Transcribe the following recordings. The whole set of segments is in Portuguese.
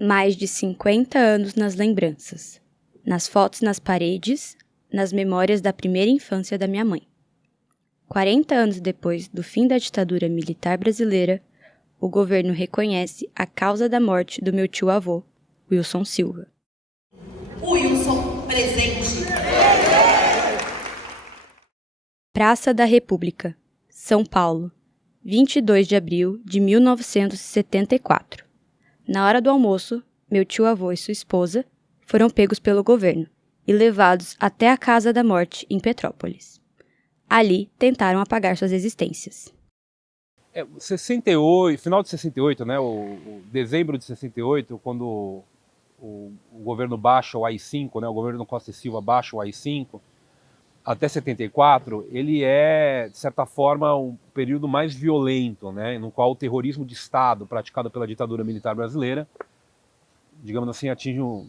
Mais de 50 anos nas lembranças, nas fotos nas paredes, nas memórias da primeira infância da minha mãe. 40 anos depois do fim da ditadura militar brasileira, o governo reconhece a causa da morte do meu tio-avô, Wilson Silva. Wilson, presente. Praça da República, São Paulo, 22 de abril de 1974. Na hora do almoço, meu tio-avô e sua esposa foram pegos pelo governo e levados até a Casa da Morte, em Petrópolis. Ali, tentaram apagar suas existências. 68, final de 68, né, o dezembro de 68, quando o governo baixa o AI-5, né, o governo Costa e Silva baixa o AI-5, até 74, ele é, de certa forma, um período mais violento, né, no qual o terrorismo de Estado praticado pela ditadura militar brasileira, digamos assim, atinge o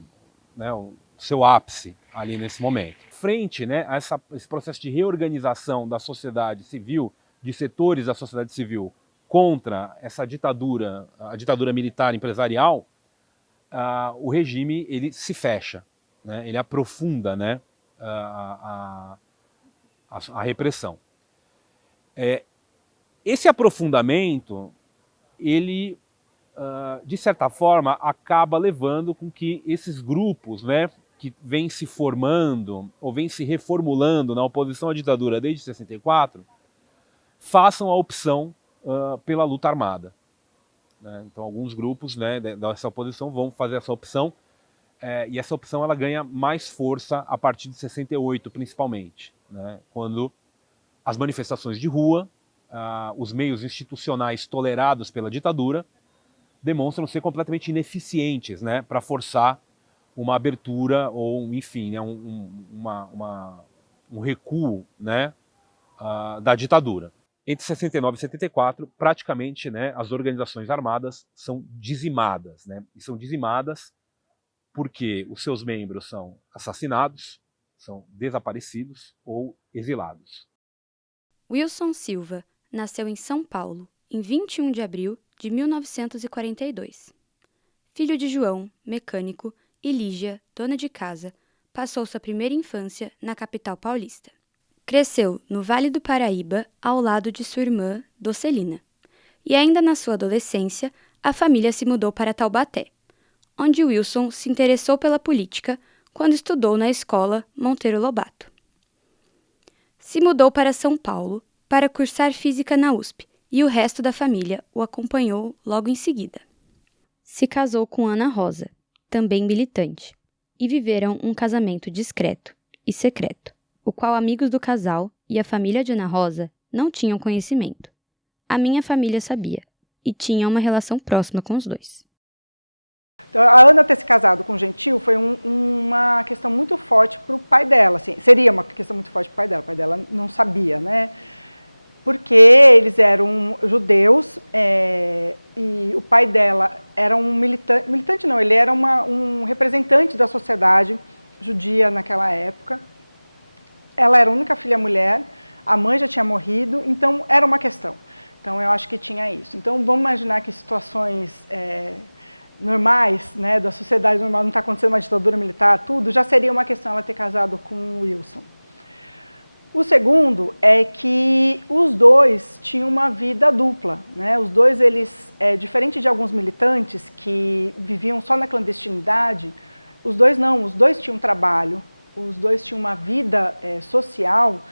seu ápice ali nesse momento. Frente, né, a esse processo de reorganização da sociedade civil, de setores da sociedade civil, contra essa ditadura, a ditadura militar empresarial, o regime ele se fecha, né, ele aprofunda, né, a repressão. Esse aprofundamento, ele, de certa forma, acaba levando com que esses grupos, né, que vêm se formando ou vêm se reformulando na oposição à ditadura desde 64, façam a opção pela luta armada. Né? Então, alguns grupos, né, dessa oposição vão fazer essa opção, e essa opção ela ganha mais força a partir de 68, principalmente, né, quando as manifestações de rua, os meios institucionais tolerados pela ditadura, demonstram ser completamente ineficientes, né, para forçar uma abertura ou, enfim, né, um recuo, né, da ditadura. Entre 69 e 74, praticamente, né, as organizações armadas são dizimadas, né, e são dizimadas porque os seus membros são assassinados, são desaparecidos ou exilados. Wilson Silva nasceu em São Paulo, em 21 de abril de 1942. Filho de João, mecânico, e Lígia, dona de casa, passou sua primeira infância na capital paulista. Cresceu no Vale do Paraíba, ao lado de sua irmã, Docelina. E ainda na sua adolescência, a família se mudou para Taubaté, onde Wilson se interessou pela política quando estudou na escola Monteiro Lobato. Se mudou para São Paulo para cursar física na USP, e o resto da família o acompanhou logo em seguida. Se casou com Ana Rosa, também militante, e viveram um casamento discreto e secreto, o qual amigos do casal e a família de Ana Rosa não tinham conhecimento. A minha família sabia, e tinha uma relação próxima com os dois. Então, a Ana ter se casado com o Gentil foi uma questão muito forte para o pai dela. Assim, seria uma questão muito forte para o pai dela não sabia, né? Porque eles eram judeus e o pai dela era um militante não, ele era um representante da sociedade judia naquela época. Ela era a única filha mulher, a mãe já tinha morrido, então era uma questão. Então eu acho que tinha isso. Então vamos imaginar que situações normais, né, da sociedade normal, não está acontecendo uma ditadura militar, tudo, já seria uma questão ela ter casado com o Wilson. O segundo é que os dois tinham uma vida dupla, né? Os dois, eles, diferente de alguns militantes que viviam só na clandestinidade, os dois não, os dois tinham trabalho, os dois tinham uma vida social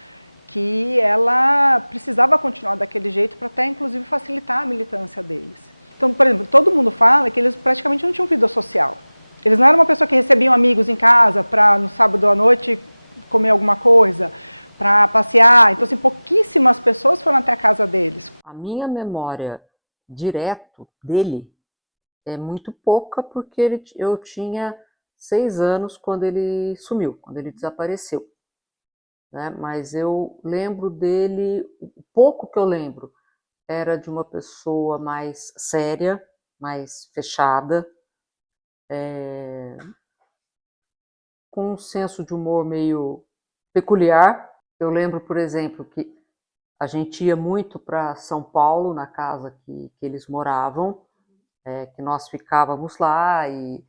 que ela precisava continuar daquele jeito para até, inclusive, facilitar a militância deles. Então, por exemplo, todo mundo fala que eles praticamente não tinham vida social. Eles não eram uma pessoa que recebiam amigos em casa para, no sábado à noite, comer alguma coisa, para passear. Então, assim, pouquíssimas pessoas foram até a casa deles. A minha memória direto dele é muito pouca, porque eu tinha 6 anos quando ele sumiu, quando ele desapareceu. Né? Mas eu lembro dele, o pouco que eu lembro era de uma pessoa mais séria, mais fechada, com um senso de humor meio peculiar. Eu lembro, por exemplo, que a gente ia muito para São Paulo, na casa que eles moravam, que nós ficávamos lá e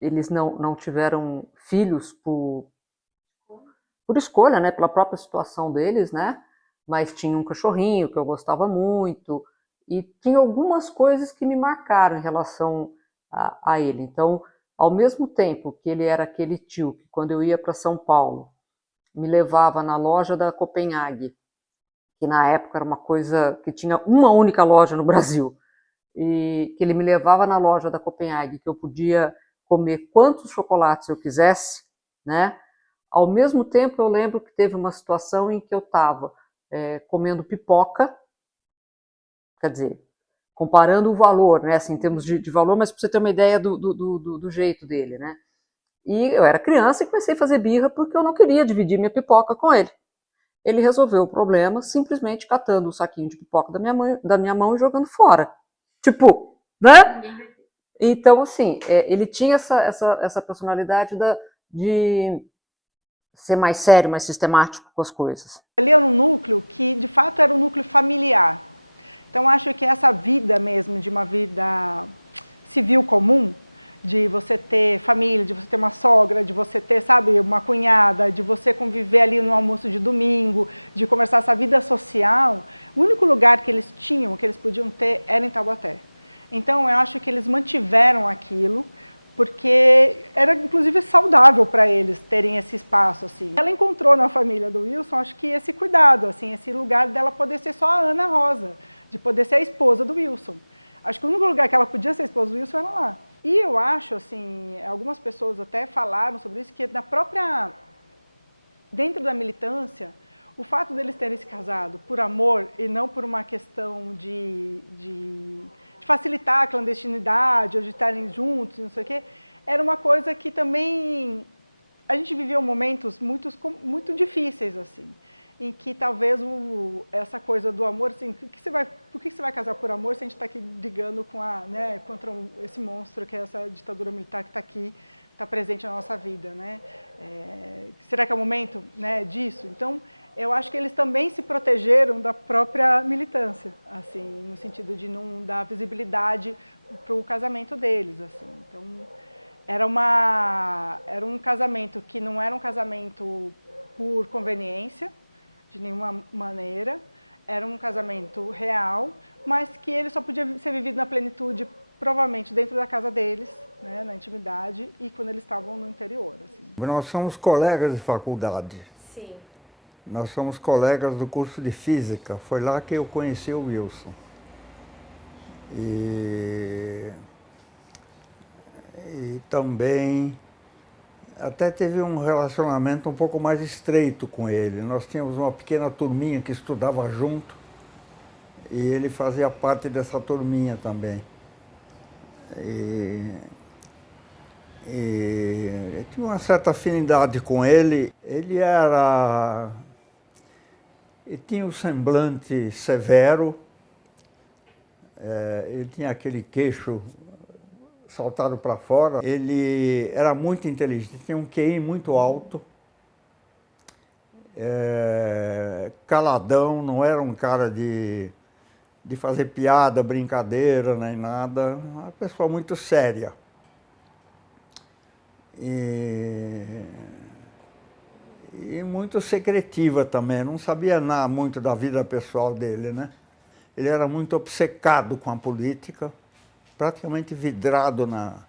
eles não tiveram filhos por escolha, né, pela própria situação deles, né, mas tinha um cachorrinho que eu gostava muito e tinha algumas coisas que me marcaram em relação a ele. Então, ao mesmo tempo que ele era aquele tio que quando eu ia para São Paulo me levava na loja da Copenhague, que na época era uma coisa que tinha uma única loja no Brasil, e que ele me levava na loja da Copenhague, que eu podia comer quantos chocolates eu quisesse, né? Ao mesmo tempo, eu lembro que teve uma situação em que eu estava comendo pipoca, quer dizer, comparando o valor, né, assim, em termos de valor, mas para você ter uma ideia do jeito dele, né? E eu era criança e comecei a fazer birra porque eu não queria dividir minha pipoca com ele. Ele resolveu o problema simplesmente catando o saquinho de pipoca da minha mão e jogando fora. Tipo, né? Então, assim, ele tinha essa personalidade de ser mais sério, mais sistemático com as coisas. Ali era um núcleo que, de fato, era um núcleo familiar. Então, acho que essa vida mesmo, de uma vida civil comum, de você ter família, de você ter uma sogra, de você ter, sabe, uma cunhada, de você conviver ali no almoço de domingo, de conversar essa vida social, o único lugar que eles tinham, que eles podiam ter, era em Taubaté. Então, eu acho que eles mantiveram aquilo, porque era, inclusive, saudável para eles terem esse espaço, assim. Ela encontrou na família do Wilson, acho que esse cuidado, assim, esse lugar dela poder ser só a Ana Rosa, de poder ser a esposa do Wilson. Acho que o único lugar que ela podia ser a esposa do Wilson era lá. E eu acho, assim, algumas pessoas até falaram sobre isso, que na própria, dentro da militância, o fato deles terem se casado por amor e não por uma questão de facilitar a clandestinidade, ou de estarem juntos, não sei o quê, era uma coisa que também a gente viveu momentos muito difíceis, assim, em que talvez essa coisa do amor, assim, por que você vai casar por amor se a gente está aqui brigando com contra esse monstro que é essa ditadura militar que está aqui, está presente na nossa vida, né? Será que é o momento, né, disso? Então, eu acho que eles também se protegeram da própria militância, assim, no sentido de não dar visibilidade para o casamento deles, assim. Então, era um casamento que não era um casamento por conveniência, de nenhuma maneira, era um casamento real, mas que ele só podia ser vivido na plenitude, provavelmente dentro da casa deles, né, na intimidade, e quando eles estavam no interior. Assim. Nós somos colegas de faculdade. Sim. Nós somos colegas do curso de Física. Foi lá que eu conheci o Wilson. E também até teve um relacionamento um pouco mais estreito com ele. Nós tínhamos uma pequena turminha que estudava junto e ele fazia parte dessa turminha também. Eu tinha uma certa afinidade com ele. Ele tinha um semblante severo, ele tinha aquele queixo saltado para fora. Ele era muito inteligente, tinha um QI muito alto, caladão, não era um cara de fazer piada, brincadeira, nem nada, uma pessoa muito séria. E muito secretiva também, não sabia nada muito da vida pessoal dele, né? Ele era muito obcecado com a política, praticamente vidrado na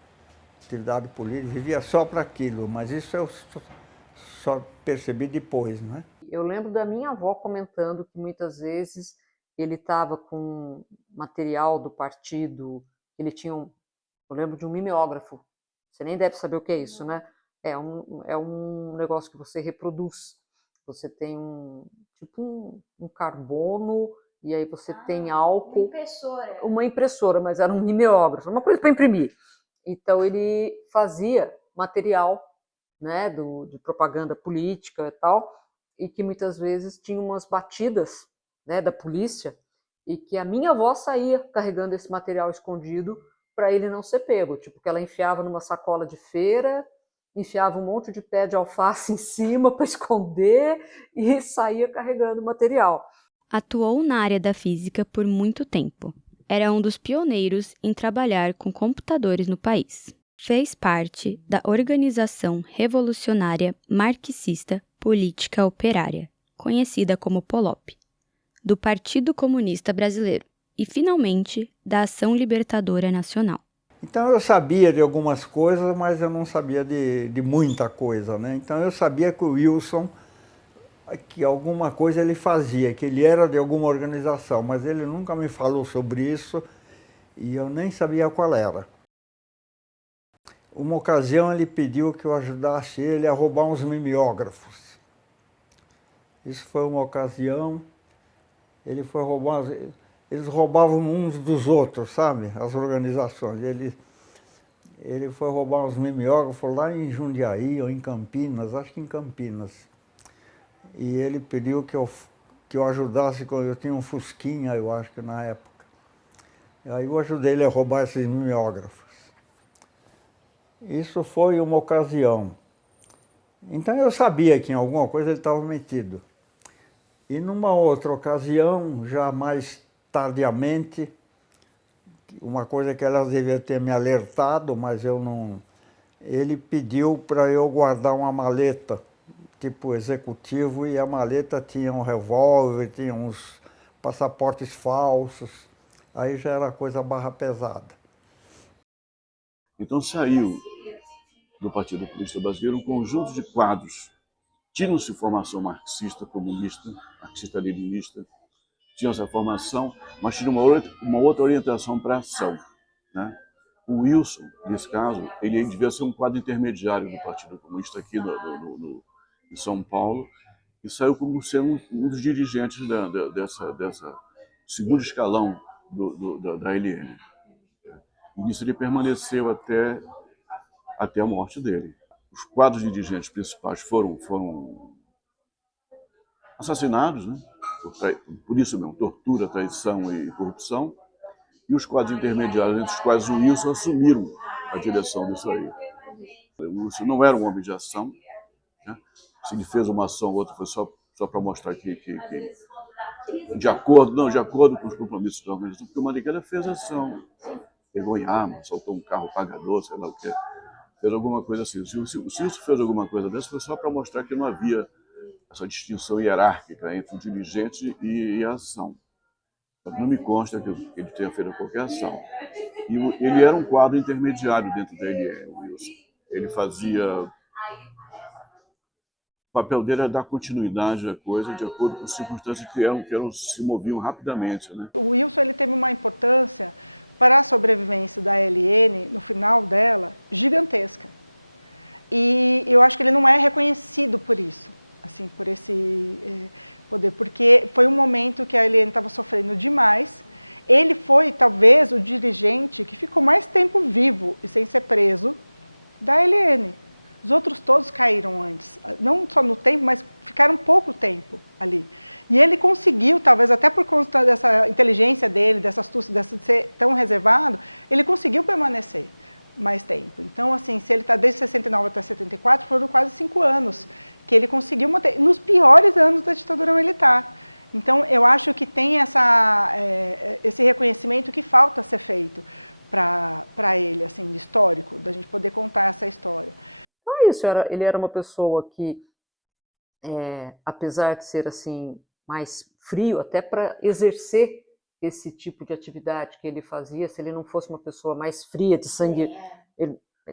atividade política, vivia só para aquilo, mas isso eu só percebi depois, né? Eu lembro da minha avó comentando que muitas vezes ele estava com material do partido, ele tinha eu lembro de um mimeógrafo, você nem deve saber o que é isso, né? É um negócio que você reproduz, você tem tipo um carbono, e aí você tem álcool. Uma impressora, mas era um mimeógrafo, uma coisa para imprimir. Então ele fazia material, né, de propaganda política e tal, e que muitas vezes tinha umas batidas, né, da polícia, e que a minha avó saía carregando esse material escondido para ele não ser pego, tipo que ela enfiava numa sacola de feira, enfiava um monte de pé de alface em cima para esconder e saía carregando o material. Atuou na área da física por muito tempo. Era um dos pioneiros em trabalhar com computadores no país. Fez parte da Organização Revolucionária Marxista Política Operária, conhecida como POLOP, do Partido Comunista Brasileiro e, finalmente, da Ação Libertadora Nacional. Então eu sabia de algumas coisas, mas eu não sabia de muita coisa, né? Então eu sabia que o Wilson, que alguma coisa ele fazia, que ele era de alguma organização, mas ele nunca me falou sobre isso e eu nem sabia qual era. Uma ocasião ele pediu que eu ajudasse ele a roubar uns mimeógrafos. Isso foi uma ocasião, ele foi roubar, eles roubavam uns dos outros, sabe? As organizações. Ele foi roubar uns mimeógrafos lá em Jundiaí ou em Campinas, acho que em Campinas. E ele pediu que eu ajudasse, eu tinha um Fusquinha, eu acho que na época. Aí eu ajudei ele a roubar esses mimeógrafos. Isso foi uma ocasião. Então eu sabia que em alguma coisa ele estava metido. E numa outra ocasião, já mais tardiamente, uma coisa que elas deviam ter me alertado, mas eu não... Ele pediu para eu guardar uma maleta, tipo executivo, e a maleta tinha um revólver, tinha uns passaportes falsos, aí já era coisa barra pesada. Então saiu do Partido Comunista Brasileiro um conjunto de quadros. Tinham-se formação marxista, comunista, marxista-leninista, tinham essa formação, mas tinha uma outra orientação para a ação, né? O Wilson, nesse caso, ele devia ser um quadro intermediário do Partido Comunista aqui em São Paulo, e saiu como sendo um dos dirigentes dessa segundo escalão da LN. E nisso ele permaneceu até a morte dele. Os quadros dirigentes principais foram assassinados, né? Por isso mesmo, tortura, traição e corrupção. E os quadros intermediários, entre os quais o Wilson, assumiram a direção disso aí. O Wilson não era um homem de ação, né? Se ele fez uma ação ou outra foi só para mostrar que de acordo com os compromissos da organização, porque o Marighella fez ação. Pegou em arma, soltou um carro pagador, sei lá o quê. Fez alguma coisa assim. Se o Wilson fez alguma coisa dessa, foi só para mostrar que não havia essa distinção hierárquica entre o dirigente e a ação. Não me consta que ele tenha feito qualquer ação. E ele era um quadro intermediário dentro da LN, o Wilson. Ele fazia... O papel dele era dar continuidade à coisa de acordo com as circunstâncias que se moviam rapidamente, né? O Wilson ele teve uma importância para a sobrevivência da LN, no final dela, gigantesca. E eu acho que ele não é reconhecido por isso, assim, por esse poder, porque foi um momento que a LN estava sofrendo demais. Ele foi, talvez, o dirigente que ficou mais tempo vivo e sem ser preso da LN. Os outros todos caíram antes, não só no tempo, mas ficaram pouco tempo ali. E ele conseguiu, talvez até por conta dessa inteligência dele, dessa astúcia, de ser tão reservado, ele conseguiu permanecer mais tempo. Então, assim, se ele está desde 69 até 74, foram quase 5 anos que ele conseguiu manter, nos piores anos da ditadura militar. Então, eu acho que tem esse reconhecimento que falta ser feito para ele, assim, histórico, da gente poder contar essa história. Então é isso, ele era uma pessoa que, apesar de ser assim mais frio, até para exercer esse tipo de atividade que ele fazia, se ele não fosse uma pessoa mais fria, de sangue,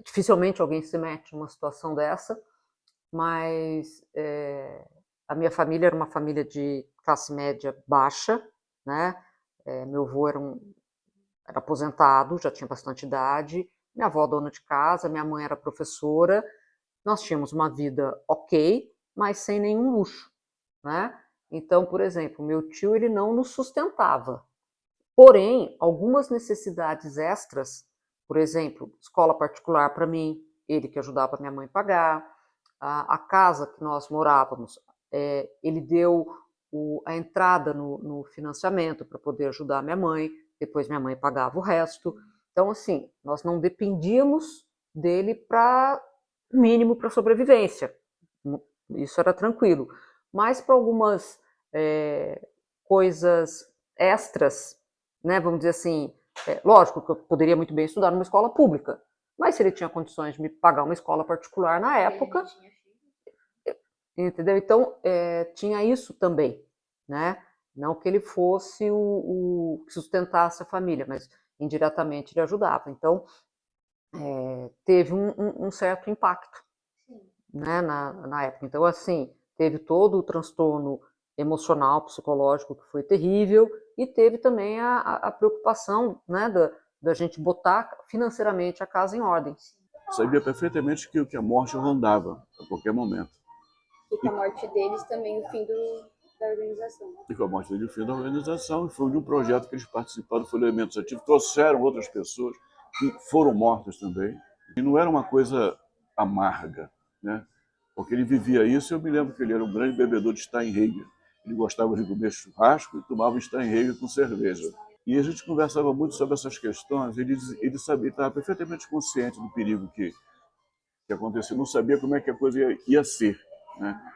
dificilmente alguém se mete numa situação dessa, mas a minha família era uma família de classe média baixa, né? Meu avô era aposentado, já tinha bastante idade, minha avó dona de casa, minha mãe era professora, nós tínhamos uma vida ok, mas sem nenhum luxo, né? Então, por exemplo, meu tio ele não nos sustentava. Porém, algumas necessidades extras, por exemplo, escola particular para mim, ele que ajudava minha mãe a pagar, a casa que nós morávamos, ele deu a entrada no financiamento para poder ajudar minha mãe, depois minha mãe pagava o resto. Então, assim, nós não dependíamos dele para mínimo para sobrevivência. Isso era tranquilo. Mas para algumas coisas extras, né, vamos dizer assim, lógico que eu poderia muito bem estudar numa escola pública, mas se ele tinha condições de me pagar uma escola particular na época, entendeu? Então, tinha isso também, né? Não que ele fosse o que sustentasse a família, mas indiretamente ele ajudava. Então, teve um certo impacto, né, na época. Então, assim, teve todo o transtorno emocional, psicológico, que foi terrível, e teve também a preocupação, né, da gente botar financeiramente a casa em ordem. Sabia perfeitamente que a morte rondava a qualquer momento. E com a morte deles também o fim da organização. E com a morte dele, o fim da organização, foi de um projeto que eles participaram, foi o Elementos Ativos, trouxeram outras pessoas que foram mortas também. E não era uma coisa amarga, né? Porque ele vivia isso, eu me lembro que ele era um grande bebedor de Steinheger. Ele gostava de comer churrasco e tomava Steinheger com cerveja. E a gente conversava muito sobre essas questões, ele sabia, estava perfeitamente consciente do perigo que aconteceu, não sabia como é que a coisa ia ser, né?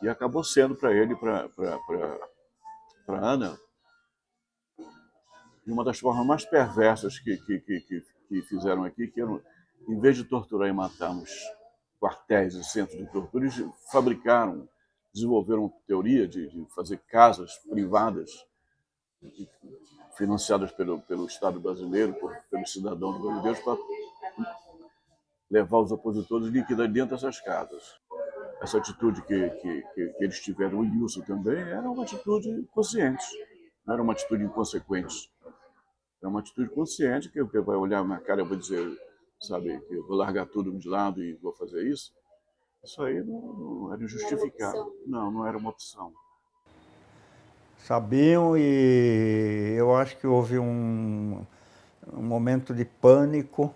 E acabou sendo para ele, para Ana, de uma das formas mais perversas que fizeram aqui, que eram, em vez de torturar e matar nos quartéis e centros de tortura, eles fabricaram, desenvolveram teoria de fazer casas privadas financiadas pelo Estado brasileiro, pelos cidadãos brasileiros, para levar os opositores e liquidar dentro dessas casas. Essa atitude que eles tiveram, o Wilson também, era uma atitude consciente, não era uma atitude inconsequente. É uma atitude consciente, que vai olhar na cara e vou dizer, sabe, que eu vou largar tudo de lado e vou fazer isso. Isso aí não era justificável. Não era uma opção. Sabiam, e eu acho que houve um momento de pânico,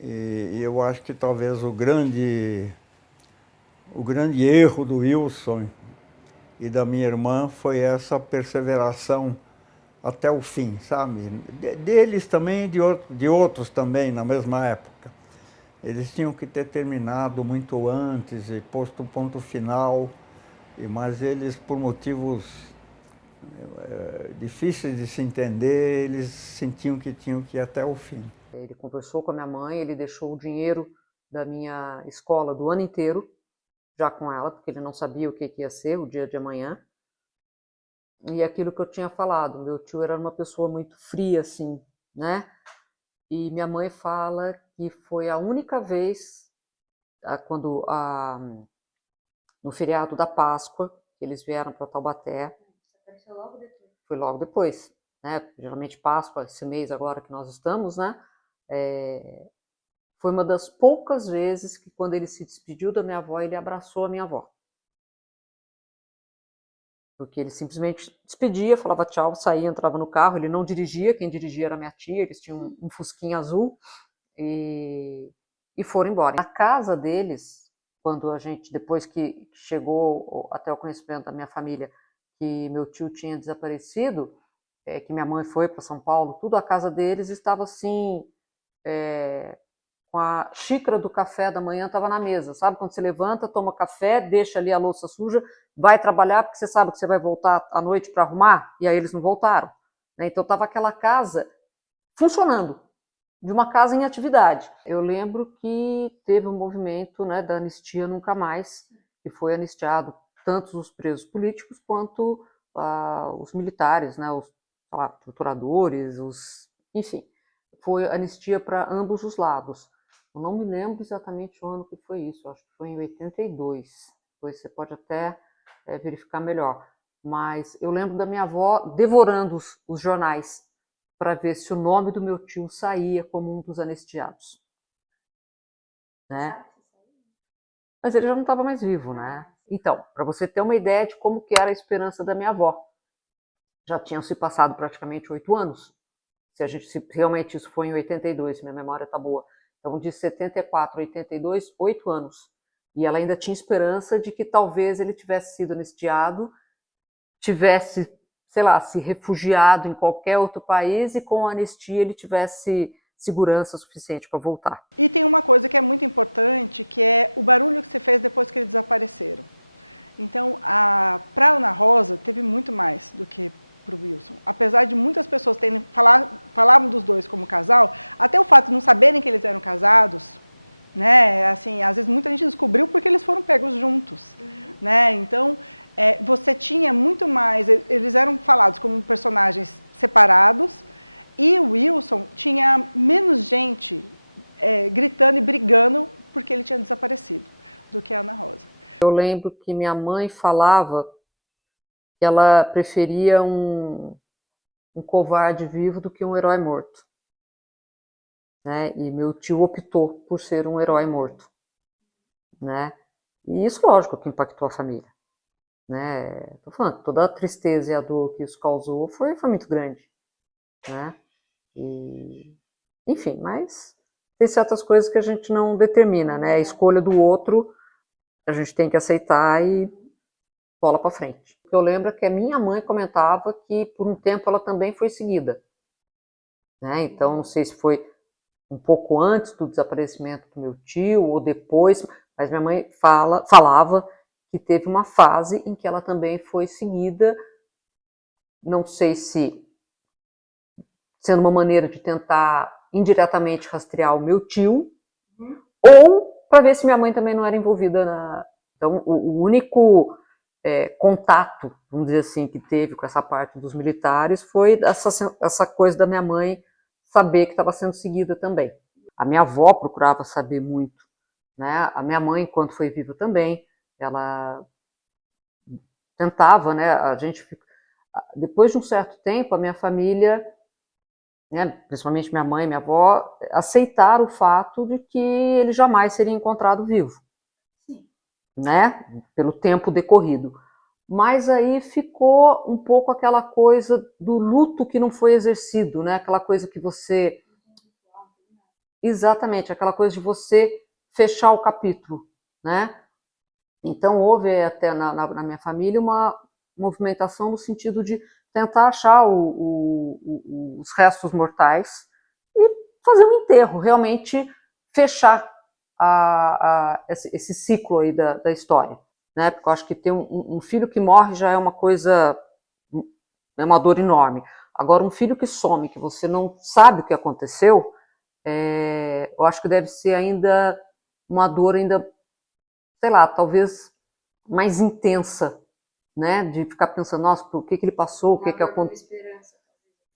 e eu acho que talvez o grande erro do Wilson e da minha irmã foi essa perseveração até o fim, sabe? Deles também e de outros também, na mesma época. Eles tinham que ter terminado muito antes e posto um ponto final, mas eles, por motivos difíceis de se entender, eles sentiam que tinham que ir até o fim. Ele conversou com a minha mãe, ele deixou o dinheiro da minha escola do ano inteiro, já com ela, porque ele não sabia o que ia ser o dia de amanhã. E aquilo que eu tinha falado, meu tio era uma pessoa muito fria, assim, né? E minha mãe fala que foi a única vez, quando no feriado da Páscoa, que eles vieram para Taubaté. Apareceu logo depois. Foi logo depois, né? Geralmente Páscoa, esse mês agora que nós estamos, né? Foi uma das poucas vezes que, quando ele se despediu da minha avó, ele abraçou a minha avó. Porque ele simplesmente despedia, falava tchau, saía, entrava no carro, ele não dirigia, quem dirigia era minha tia, eles tinham um fusquinha azul, e foram embora. Na casa deles, quando a gente, depois que chegou até o conhecimento da minha família que meu tio tinha desaparecido, que minha mãe foi para São Paulo, tudo, a casa deles estava assim, com a xícara do café da manhã estava na mesa, sabe? Quando você levanta, toma café, deixa ali a louça suja, vai trabalhar, porque você sabe que você vai voltar à noite para arrumar, e aí eles não voltaram, né? Então estava aquela casa funcionando, de uma casa em atividade. Eu lembro que teve um movimento, né, da Anistia Nunca Mais, que foi anistiado tanto os presos políticos quanto os militares, né, os torturadores, enfim, foi anistia para ambos os lados. Eu não me lembro exatamente o ano que foi isso, acho que foi em 82, depois você pode até verificar melhor. Mas eu lembro da minha avó devorando os jornais para ver se o nome do meu tio saía como um dos anistiados, né? Mas ele já não estava mais vivo, né? Então, para você ter uma ideia de como que era a esperança da minha avó, já tinham se passado praticamente 8 anos. Se realmente isso foi em 82, se minha memória está boa. Então, de 74 a 82, 8 anos. E ela ainda tinha esperança de que talvez ele tivesse sido anistiado, tivesse, sei lá, se refugiado em qualquer outro país e com a anistia ele tivesse segurança suficiente para voltar. E tem uma coisa que é muito importante, que é o barulho que você fez depois que eles desapareceram. Então, para Ana Rosa, teve muito mais do que para o Wilson. Apesar de muitas pessoas falavam dos dois como casal, até o fato de não saberem que eles eram casados, né? Assim, às vezes muita gente descobriu porque eles foram pegos juntos, né? Então, você tinha muito mais, eles eram falados como personagens separados, e o Wilson tinha menos gente gritando e brigando porque ele tinha desaparecido do que a Ana Rosa. Eu lembro que minha mãe falava que ela preferia um covarde vivo do que um herói morto, né? E meu tio optou por ser um herói morto, né? E isso, lógico, que impactou a família, né? Tô falando, toda a tristeza e a dor que isso causou foi muito grande, né? E, enfim, mas tem certas coisas que a gente não determina, né? A escolha do outro a gente tem que aceitar e bola para frente. O que eu lembro é que a minha mãe comentava que por um tempo ela também foi seguida, né? Então não sei se foi um pouco antes do desaparecimento do meu tio ou depois, mas minha mãe falava que teve uma fase em que ela também foi seguida, não sei se sendo uma maneira de tentar indiretamente rastrear o meu tio, ou para ver se minha mãe também não era envolvida na... Então, o único contato, vamos dizer assim, que teve com essa parte dos militares foi essa coisa da minha mãe saber que estava sendo seguida também. A minha avó procurava saber muito, né? A minha mãe, enquanto foi viva também, ela tentava, né? Depois de um certo tempo, a minha família, né, principalmente minha mãe e minha avó, aceitaram o fato de que ele jamais seria encontrado vivo, né, pelo tempo decorrido. Mas aí ficou um pouco aquela coisa do luto que não foi exercido, né, aquela coisa que você... Exatamente, aquela coisa de você fechar o capítulo, né. Então houve até na minha família uma movimentação no sentido de tentar achar os restos mortais e fazer um enterro, realmente fechar esse ciclo aí da história, né? Porque eu acho que ter um filho que morre já é uma coisa, é uma dor enorme. Agora, um filho que some, que você não sabe o que aconteceu, eu acho que deve ser ainda uma dor ainda, sei lá, talvez mais intensa, né, de ficar pensando, nossa, por que ele passou, o que aconteceu.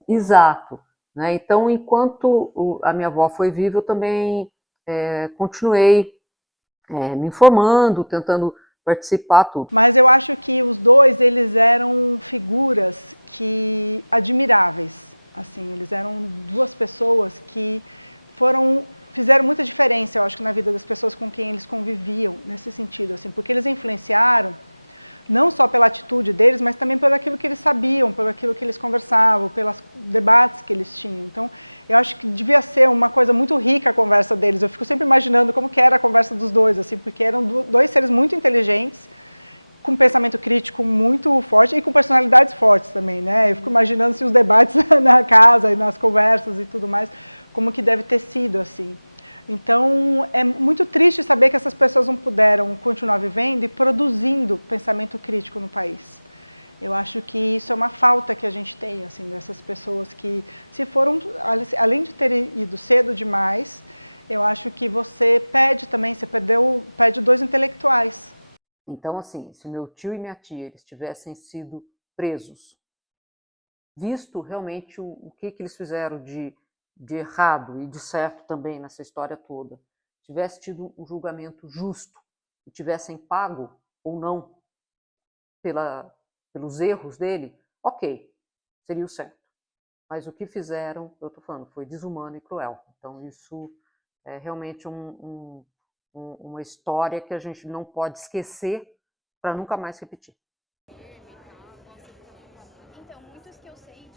Exato, né? Então, enquanto a minha avó foi viva, eu também continuei me informando, tentando participar, tudo. Mas eu acho que os dois, eles eram figuras admiráveis, assim, eles eram duas pessoas que fizeram muita diferença, eu acho que na vida das pessoas com quem eles conviviam, nesse sentido, assim, porque eles influenciaram não só pela atitude deles, mas também pelo aquilo que eles sabiam, pelo aquilo que eles conversavam, pelos debates que eles tinham. Então, eu acho que devia ser uma coisa muito rica a conversa deles. Eu fico sempre imaginando como que era a conversa dos dois, assim, porque eram dois seres muito inteligentes, com pensamento crítico muito forte e com personalidades fortes também, né? Eu fico imaginando se os debates na casa e nas conversas e tudo mais, como que deve ter sido, assim. Então, é muito triste saber que essas pessoas não puderam continuar vivendo e produzindo pensamento crítico no país. Eu acho que isso é uma falta que a gente tem, assim, dessas pessoas que se foram, além de terem ido cedo demais, eu acho que você perde também, perde dois intelectuais. Então, assim, se meu tio e minha tia eles tivessem sido presos, visto realmente o que eles fizeram de errado e de certo também nessa história toda, tivesse tido um julgamento justo e tivessem pago ou não pelos erros dele, ok, seria o certo. Mas o que fizeram, eu estou falando, foi desumano e cruel. Então isso é realmente uma história que a gente não pode esquecer para nunca mais repetir. Então, muitos que eu sei,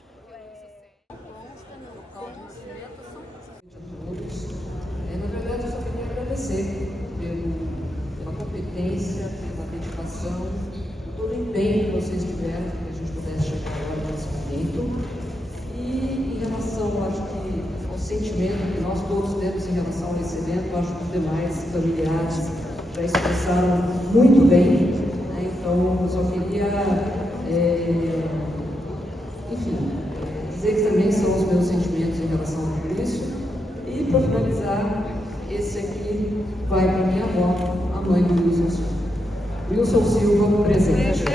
Na verdade, eu só queria agradecer pela competência, pela dedicação, por todo o empenho que vocês tiveram para que a gente pudesse chegar agora nesse momento. E em relação, acho que, ao sentimento que nós todos temos em relação a esse evento, acho que os demais familiares já expressaram muito bem, né? Então, Então, eu só queria, enfim, dizer que também são os meus sentimentos em relação a tudo isso. E, para finalizar, esse aqui vai para minha avó, a mãe do Wilson Silva. Wilson Silva, presente.